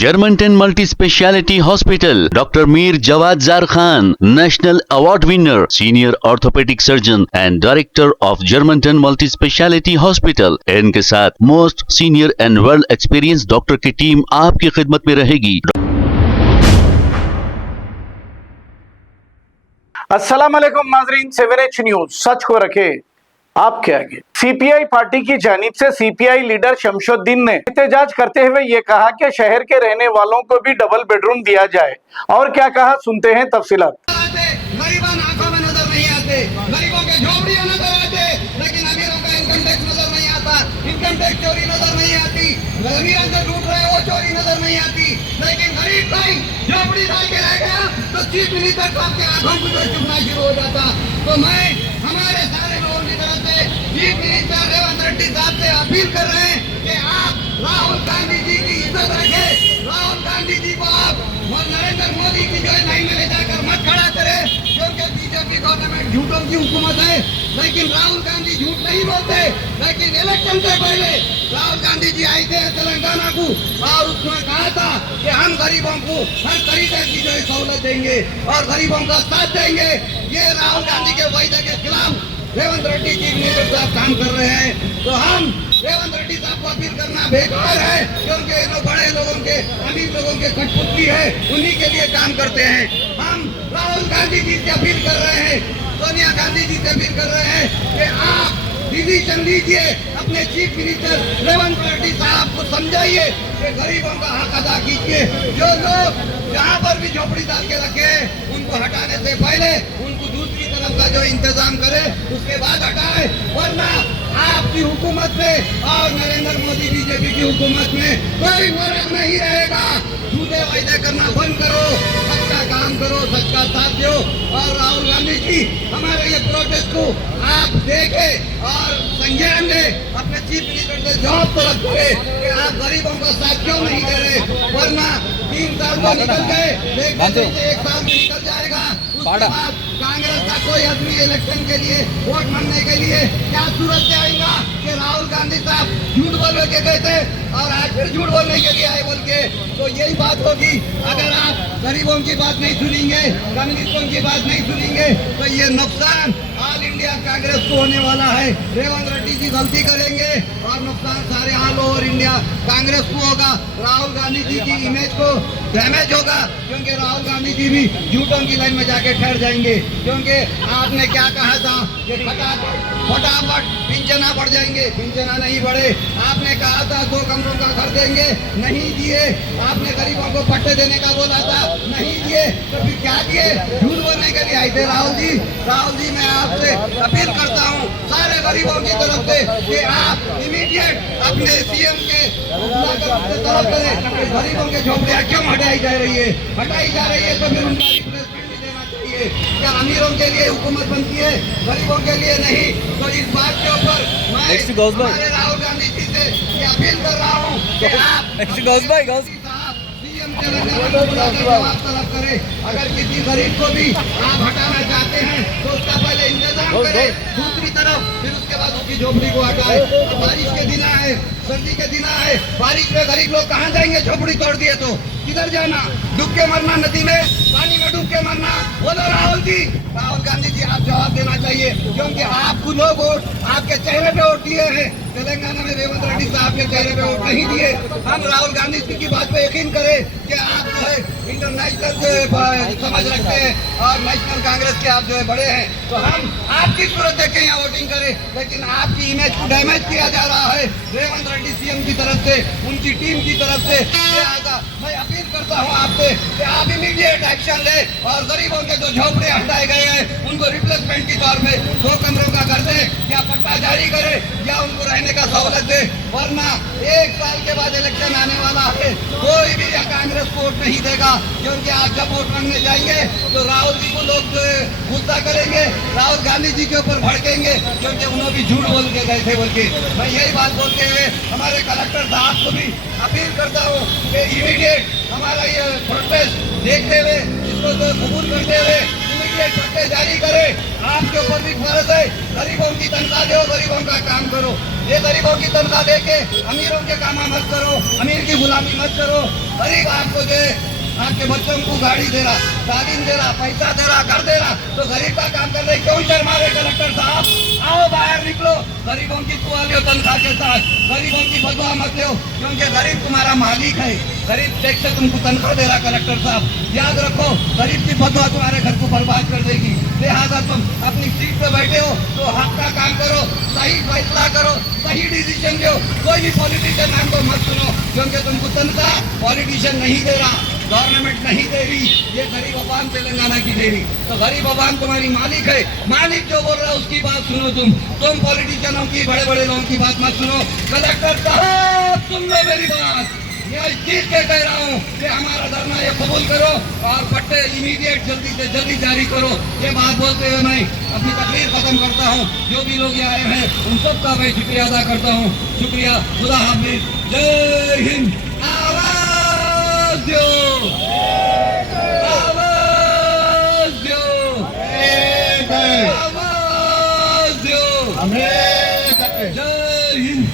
Germantown Multi Speciality Hospital, Dr. Mir Jawad Zar Khan, National Award winner, Senior Orthopedic Surgeon and Director of Germantown Multi Speciality Hospital. इनके साथ most senior and world experience doctor की team आपकी खिदमत में रहेगी। अस्सलाम वालेकुम नाजरीन, 7H न्यूज सच को रखे आपके आगे। सीपीआई पार्टी की जानिब से सीपीआई लीडर शमशुद्दीन ने एहतजाज करते हुए ये कहा कि शहर के रहने वालों को भी डबल बेडरूम दिया जाए। और क्या कहा, सुनते हैं तफसीलात। गरीबों आंखों में नजर नहीं आते, गरीबों के झोपड़ियां नजर आते, लेकिन अमीरों का इनकम टैक्स नजर नहीं आता, इनकम टैक्स चोरी नजर नहीं आती, अमीरों से लूट रहे वो चोरी नजर नहीं आती, लेकिन गरीब भाई झोपड़ी डाल के रह गया तो चीफ मिनिस्टर साहब के आंखों को जो चुभना शुरू हो जाता। तो मैं हमारे सारे लोगों की तरफ से चीफ मिनिस्टर रेवंत रेड्डी साहब से अपील कर रहे हैं कि आप राहुल गांधी जी की इज्जत रखें, राहुल गांधी जी को आप और नरेंद्र मोदी की जो लाइन में ले जाकर मत खड़ा करे, क्योंकि बीजेपी गवर्नमेंट झूठों की हुकूमत है। लेकिन राहुल गांधी झूठ नहीं बोलते। लेकिन इलेक्शन से पहले राहुल गांधी जी आए थे तेलंगाना को और उसमें कहा था कि हम गरीबों को हर तरीके की जो सहूलत देंगे और गरीबों का साथ देंगे। ये राहुल गांधी के वायदे के खिलाफ रेवंत रेड्डी जी साहब काम कर रहे हैं। तो हम रेवंत रेड्डी साहब को अपील करना बेकार है, क्योंकि जो बड़े लोगों के अमीर लोगों के कठपुतली है उन्हीं के लिए काम करते हैं। हम राहुल गांधी जी से अपील कर रहे हैं, सोनिया गांधी जी से अपील कर रहे हैं कि आप डिसीजन लीजिए, अपने चीफ मिनिस्टर रेवंत रेड्डी साहब को समझाइए कि गरीबों का हक अदा कीजिए। जो लोग जहाँ पर भी झोपड़ी डाल के रखे उनको हटाने से पहले उनको दूसरी तरफ का जो इंतजाम करे उसके बाद हटाए, वरना आपकी हुकूमत में और नरेंद्र मोदी बीजेपी की हुकूमत में कोई फर्क नहीं रहेगा। झूठे वायदे करना बंद करो, सच का काम करो, सच का साथ दो। और राहुल गांधी जी हमारे ये प्रोटेस्ट को आप देखें और संज्ञान लें, अपने चीफ मिनिस्टर से जवाब तलब करें कि आप गरीबों का साथ क्यों नहीं दे रहे, वरना 3 साल तो निकल गए, 1 साल में निकल जाएगा। उसके बाद कांग्रेस का कोई आदमी इलेक्शन के लिए वोट मांगने के लिए क्या सूरत से आएगा कि राहुल गांधी साहब झूठ बोल के गए थे और आज फिर झूठ बोलने के लिए आए बोल के। तो यही बात होगी, अगर आप गरीबों की बात नहीं सुनेंगे, कम्युनिस्टों की बात नहीं सुनेंगे, तो ये नुकसान ऑल इंडिया कांग्रेस को होने वाला है। रेवंत रेड्डी जी गलती करेंगे और नुकसान सारे ऑल ओवर इंडिया कांग्रेस को होगा। राहुल गांधी जी की इमेज को डैमेज होगा, क्योंकि राहुल गांधी जी भी झूठों की लाइन में जाके ठहर जाएंगे। क्योंकि आपने क्या कहा था कि फटाफट पिंचना बढ़ जाएंगे, पिंचना नहीं बढ़े। आपने कहा था 2 कमरों का घर देंगे, नहीं दिए। आपने गरीबों को पट्टे देने का बोला था, नहीं दिए। तो फिर क्या दिए? झूठ बोलने के लिए आए थे राहुल जी। राहुल जी, मैं आपसे अपील करता हूँ सारे गरीबों की तरफ से कि आप इमीडिएट अपने सीएम के तरफ करें। गरीबों के झोपड़ियाँ क्यों हटाई जा रही है? हटाई जा रही है तो फिर उनका क्या अमीरों के लिए हुकूमत बनती है, गरीबों के लिए नहीं? तो इस बात के ऊपर मैं हमारे राहुल गांधी जी से ये अपील कर रहा हूँ कि आप सीएम तेलंगाना को बुलाकर जवाब तलब करें। अगर किसी गरीब को भी आप हटाना चाहते हैं तो उसका पहले इंतजाम करें दूसरी तरफ, फिर उसके बाद उसकी झोपड़ी को हटाए। बारिश के दिन आए, सर्दी के दिन आए, बारिश में गरीब लोग कहाँ जाएंगे? झोपड़ी तोड़ दिए तो किधर जाना? डूब के मरना नदी में, पानी में डूब के मरना? बोलो राहुल जी, राहुल गांधी जी, आप जवाब देना चाहिए, क्योंकि आपको लोग वोट आपके चेहरे पे वोट दिए हैं। तेलंगाना में रेवंत रेड्डी साहब के चेहरे पे वोट नहीं दिए। हम राहुल गांधी जी की बात पे यकीन करें कि आप जो है इंटरनेशनल जो समझ रखते हैं और नेशनल कांग्रेस के आप जो है बड़े हैं, तो हम आपकी सूरत देख के यहाँ वोटिंग करें। लेकिन आपकी इमेज को डैमेज किया जा रहा है रेवंत रेड्डी सीएम की तरफ से, उनकी टीम की तरफ से। मैं अपील करता हूँ आपसे कि आप इमीडिएट एक्शन ले और गरीबों के जो झोपड़े हटाए गए हैं उनको रिप्लेसमेंट के तौर पे 2 कमरों का कर दे या पट्टा जारी करे या उनको रहने का सहूलत दे। वरना 1 साल के बाद इलेक्शन आने वाला है, कोई भी या कांग्रेस को वोट नहीं देगा, क्योंकि आप जब वोट मांगने जाएंगे तो राहुल जी को लोग जो है गुस्सा करेंगे, राहुल गांधी जी के ऊपर भड़केंगे, क्योंकि उन्होंने भी झूठ बोल के गए थे बोल के। मैं यही बात बोलते हुए हमारे कलेक्टर साहब को भी अपील करता हूँ कि इमीडिएट हमारा ये प्रोटेस्ट देखते हुए, इसको तो कबूल करते हुए इमीडिएट पट्टे जारी करें। आपके ऊपर भी फर्ज है, गरीबों की तनख्वाह दो, गरीबों का काम करो। ये गरीबों की तनख्वाह दे के अमीरों के काम मत करो, अमीर की गुलामी मत करो। गरीब आपको दे, आपके बच्चों को गाड़ी दे रहा, तालीम दे रहा, पैसा दे रहा, घर दे रहा, तो गरीब का काम कर रहे, क्यों शर्मा रहे कलेक्टर साहब? आओ बाहर निकलो, गरीबों की दुआ लो तनख्वाह के साथ, गरीबों की बदुआ मत लो, क्योंकि गरीब तुम्हारा मालिक है। गरीब टैक्स से तुमको तनख्वाह दे रहा कलेक्टर साहब, याद रखो, गरीब की बदुआ तुम्हारे घर को बर्बाद कर देगी। लिहाजा तुम अपनी सीट पे बैठे हो तो हक का काम करो, सही फैसला करो, सही डिसीजन लो। कोई भी पॉलिटिशियन नाम को मत सुनो, क्योंकि तुमको तनख्वाह पॉलिटिशियन नहीं दे रहा, गवर्नमेंट नहीं दे रही, ये गरीब अवाम तेलंगाना की दे रही। तो गरीब अवाम तुम्हारी मालिक है, मालिक जो बोल रहा है उसकी बात सुनो। तुम पॉलिटिशियनों की, बड़े बड़े लोगों की बात मत सुनो। कलेक्टर साहब सुन लो मेरी बात, मैं इस चीज के कह रहा हूँ कि हमारा धरना ये कबूल करो और पट्टे इमीडिएट जल्दी से जल्दी जारी करो। ये बात बोलते हुए मैं अपनी तकरीर खत्म करता हूँ। जो भी लोग यहाँ आए हैं उन सबका मैं शुक्रिया अदा करता हूँ। शुक्रिया, खुदा हाफिज, जय हिंद। आवाज दो, आवाज दो, आवाज दो, जय Hind.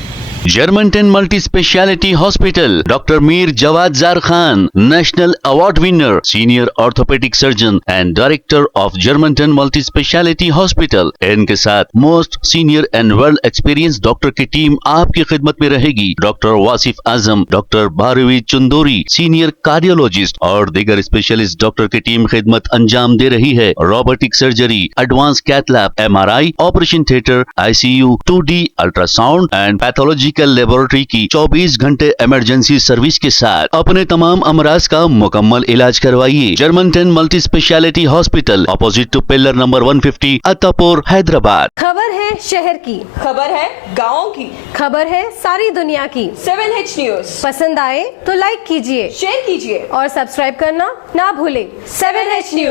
Germantown Multi Speciality Hospital, Dr. Mir Jawad Zar Khan, National Award winner, Senior Orthopedic Surgeon and Director of Germantown Multi Speciality Hospital। इनके साथ most senior and world experience doctor की टीम आपकी खिदमत में रहेगी। Doctor Wasif Azam, doctor Bharvi Chandori, senior cardiologist और दीगर specialist doctor की टीम खिदमत अंजाम दे रही है। Robotic surgery, advance cath lab, MRI, operation theatre, ICU, 2D ultrasound and pathology laboratory की 24 घंटे इमरजेंसी सर्विस के साथ अपने तमाम अमराज का मुकम्मल इलाज करवाइए। Germanton multi speciality hospital, opposite to pillar number 150, Attapur, Hyderabad. खबर है शहर की, खबर है गाँव की, खबर है सारी दुनिया की। 7H न्यूज पसंद आए तो लाइक कीजिए, शेयर कीजिए और सब्सक्राइब करना ना भूले। 7H news.